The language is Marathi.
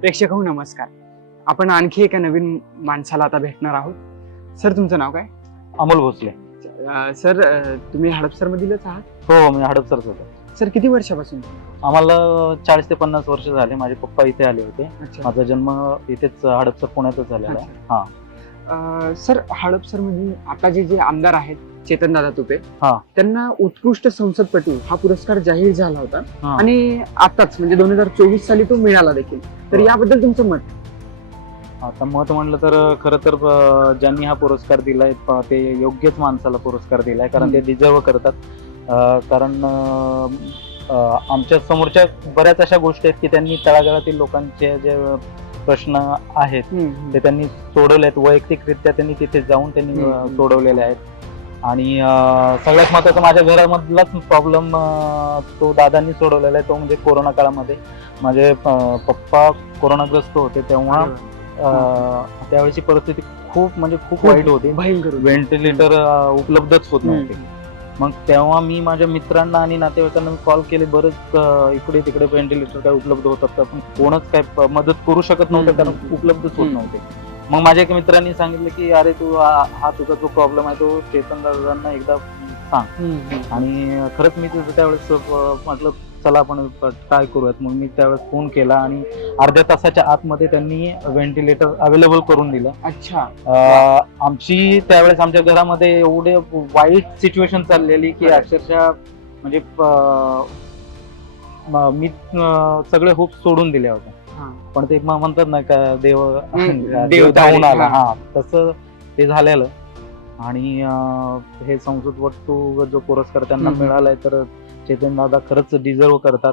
प्रेक्षक हो नमस्कार. आपण आणखी एका नवीन माणसाला आता भेटणार आहोत. सर तुमचं नाव काय? अमोल भोसले. सर तुम्ही हडपसर मधीलच आहात? हो, मी हडपसरच होतो. सर किती वर्षापासून? आम्हाला 40 ते 50 वर्ष झाले. माझे पप्पा इथे आले होते. अच्छा. माझा जन्म इथेच हडपसर पुण्यातच झालेला आहे. हा. सर हडपसर मध्ये आता जे आमदार आहेत चेतनदादा तुपे, हा. त्यांना उत्कृष्ट संसदपटू हा पुरस्कार जाहीर झाला होता हा. आणि आताच म्हणजे 2024 साली तो मिळाला देखील. तर हो. याबद्दल तुमचं मत? आता मत म्हणलं तर खरं तर ज्यांनी हा पुरस्कार दिलाय ते योग्यच माणसाला पुरस्कार दिलाय, कारण ते डिझर्व करतात. कारण आमच्या समोरच्या बऱ्याच अशा गोष्टी आहेत की त्यांनी तळागाळातील लोकांचे जे प्रश्न आहेत ते त्यांनी सोडवले आहेत. वैयक्तिकरित्या त्यांनी तिथे जाऊन त्यांनी सोडवलेले आहेत. आणि सगळ्यात महत्त्वाचा माझ्या घरामधलाच प्रॉब्लेम तो दादांनी सोडवलेला आहे. तो म्हणजे कोरोना काळामध्ये माझे पप्पा कोरोनाग्रस्त होते, तेव्हा त्यावेळेची परिस्थिती खूप वाईट होती. भयंकर. व्हेंटिलेटर उपलब्धच होत नव्हते. मग तेव्हा मी माझ्या मित्रांना आणि नातेवाईकांना कॉल केले, बरेच इकडे तिकडे व्हेंटिलेटर काय उपलब्ध होतात का, पण कोणच काय मदत करू शकत नव्हतं कारण उपलब्धच होत नव्हते. मग माझ्या एका मित्रांनी सांगितलं की अरे तू हा तुझा जो प्रॉब्लेम आहे तो चेतन दादांना एकदा सांग. आणि खरंच मी तुझं त्यावेळेस म्हटलं चला आपण काय करूयात. मग मी त्यावेळेस फोन केला आणि अर्ध्या तासाच्या आतमध्ये त्यांनी व्हेंटिलेटर अवेलेबल करून दिलं. अच्छा. आमची त्यावेळेस आमच्या घरामध्ये एवढे वाईट सिच्युएशन चाललेली की अक्षरशः म्हणजे मी सगळे होप सोडून दिले होते. पण ते म्हणतात ना का देव धावून आला. हा, तसं ते झालेलं. आणि हे संसदपटू जो पुरस्कार त्यांना मिळालाय तर चेतन दादा खरंच डिझर्व करतात.